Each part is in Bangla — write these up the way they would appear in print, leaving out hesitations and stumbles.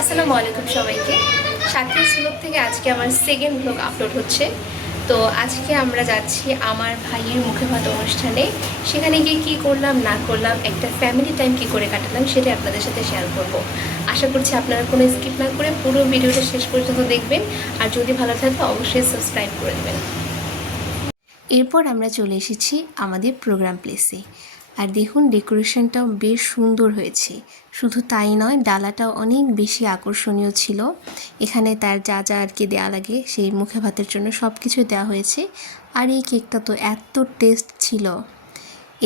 আসসালামু আলাইকুম সবাইকে। সাথীস ব্লগ থেকে আজকে আমার সেকেন্ড ব্লগ আপলোড হচ্ছে। তো আজকে আমরা যাচ্ছি আমার ভাইয়ের মুখে ভাত অনুষ্ঠানে। সেখানে গিয়ে কী করলাম না করলাম, একটা ফ্যামিলি টাইম কী করে কাটালাম সেটা আপনাদের সাথে শেয়ার করব। আশা করছি আপনারা কোনো স্কিপ না করে পুরো ভিডিওটা শেষ পর্যন্ত দেখবেন, আর যদি ভালো থাকে অবশ্যই সাবস্ক্রাইব করে দেবেন। এরপর আমরা চলে এসেছি আমাদের প্রোগ্রাম প্লেসে। আর দেখুন ডেকোরেশনটাও বেশ সুন্দর হয়েছে। শুধু তাই নয়, ডালাটাও অনেক বেশি আকর্ষণীয় ছিল। এখানে তার যা যা আর কি দেওয়া লাগে সেই মুখে ভাতের জন্য সব কিছু দেওয়া হয়েছে। আর এই কেকটা তো এত টেস্ট ছিল।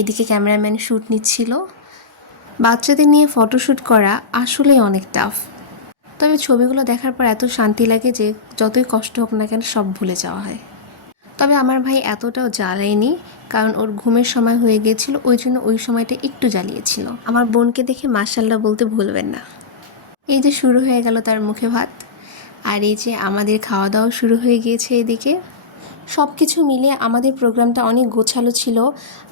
এদিকে ক্যামেরাম্যান শ্যুট নিচ্ছিল। বাচ্চাদের নিয়ে ফটোশ্যুট করা আসলেই অনেক টাফ। তবে ছবিগুলো দেখার পর এত শান্তি লাগে যে যতই কষ্ট হোক না কেন সব ভুলে যাওয়া হয়। তবে আমার ভাই এতটাও জ্বালায়নি, কারণ ওর ঘুমের সময় হয়ে গিয়েছিল, ওই জন্য ওই সময়টা একটু জ্বালিয়েছিল। আমার বোনকে দেখে মাশাল্লাহ বলতে ভুলবেন না। এই যে শুরু হয়ে গেল তার মুখে ভাত, আর এই যে আমাদের খাওয়া দাওয়া শুরু হয়ে গিয়েছে এদিকে। সব কিছু মিলিয়ে আমাদের প্রোগ্রামটা অনেক গোছালো ছিল,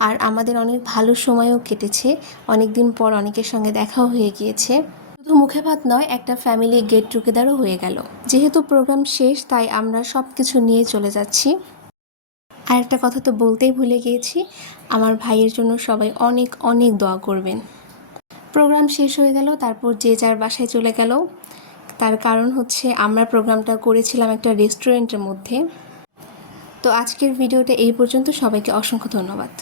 আর আমাদের অনেক ভালো সময়ও কেটেছে। অনেক দিন পর অনেকের সঙ্গে দেখাও হয়ে গিয়েছে। শুধু মুখে ভাত নয়, একটা ফ্যামিলি গেট টুগেদারও হয়ে গেল। যেহেতু প্রোগ্রাম শেষ তাই আমরা সব কিছু নিয়ে চলে যাচ্ছি। আর একটা কথা তো বলতেই ভুলে গিয়েছি, আমার ভাইয়ের জন্য সবাই অনেক অনেক দোয়া করবেন। প্রোগ্রাম শেষ হয়ে গেল, তারপর যে যার বাসায় চলে গেল। তার কারণ হচ্ছে আমরা প্রোগ্রামটা করেছিলাম একটা রেস্টুরেন্টের মধ্যে। তো আজকের ভিডিওটা এই পর্যন্ত। সবাইকে অসংখ্য ধন্যবাদ।